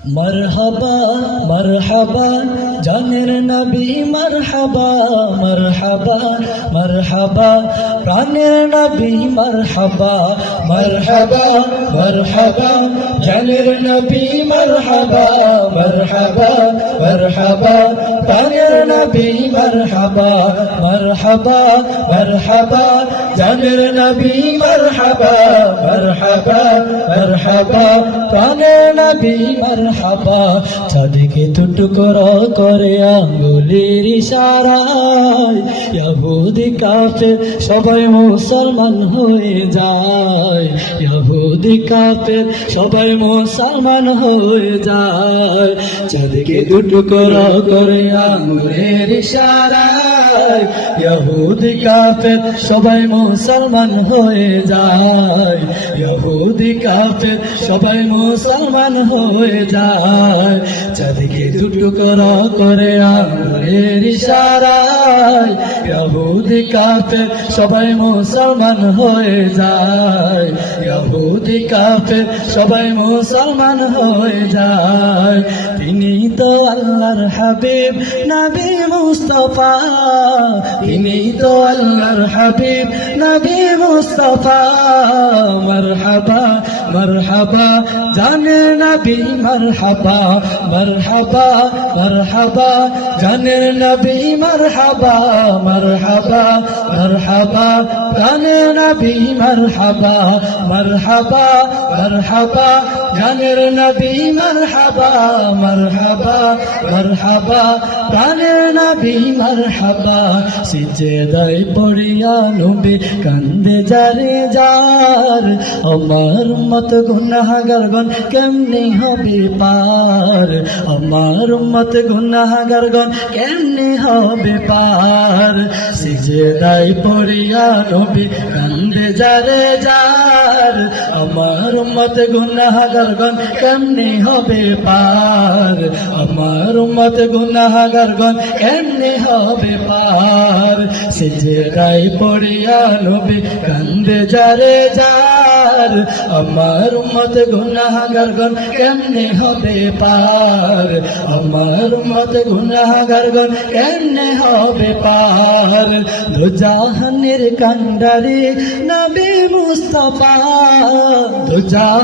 मरहबा मरहबा জানের নবী মরহবা মরহবা মরহবা প্রাণের নবী মরহবা মরহবা মরহবা জানের নবী মরহবা মরহবা মরহবা প্রাণের নবী মরহবা মরহবা মরহবা জানের নবী মরহবা মরহবা মরহবা প্রাণের নবী মরহবা চাঁদকে টুকরা করে আঙ্গুলের ইশারায় ইহুদি কাফের সবাই মুসলমান হয়ে যায় ইহুদি কাফের সবাই মুসলমান হয়ে যায় চাঁদকে টুকরা করে আঙ্গুলের ইশারায় ইহুদি কাফের সবাই মুসলমান হয়ে যায় ইহুদি কাফের সবাই মুসলমান হয়ে যায় চাঁদকে টুকরা করে আঙ্গুলের ইশারায় ইহুদি কাফের সবাই মুসলমান হয়ে যায় ইহুদি কাফের সবাই মুসলমান হয়ে যায় তিনি তো আল্লাহর হাবিব নবী মুস্তাফা তিনি তো আল্লাহর হাবিব নবী মুস্তাফা মারহাবা মারহাবা জানের নবী মারহাবা মারহাবা মারহাবা জানের নবী মারহাবা মারহাবা মারহাবা জানের নবী মারহাবা মারহাবা মারহাবা জানের নবী মারহাবা মারহাবা মারহাবা প্রাণের নবী মারহাবা সিজদায় পড়িয়া নবী কান্দে যারে যার আমার উম্মত গুনাহগারগণ কেমনে হবে পার আমার উম্মত গুনাহগারগণ কেমনে হবে পার সিজদায় পড়িয়া নবী কান্দে যারে যার আমার উম্মত গুনাহগারগণ কেমনে হবে পার আমার উম্মত গুনাহগারগণ কেমনে হবে পার সিজদায় পড়িয়া নবী কান্দে যারে যার আমার উম্মত গুনাহগারগণ কেমনে হবে পার আমার উম্মত গুনাহগারগণ কেমনে হবে পার দুজাহানের কান্ডারি নবী মুস্তাফা দুজাহান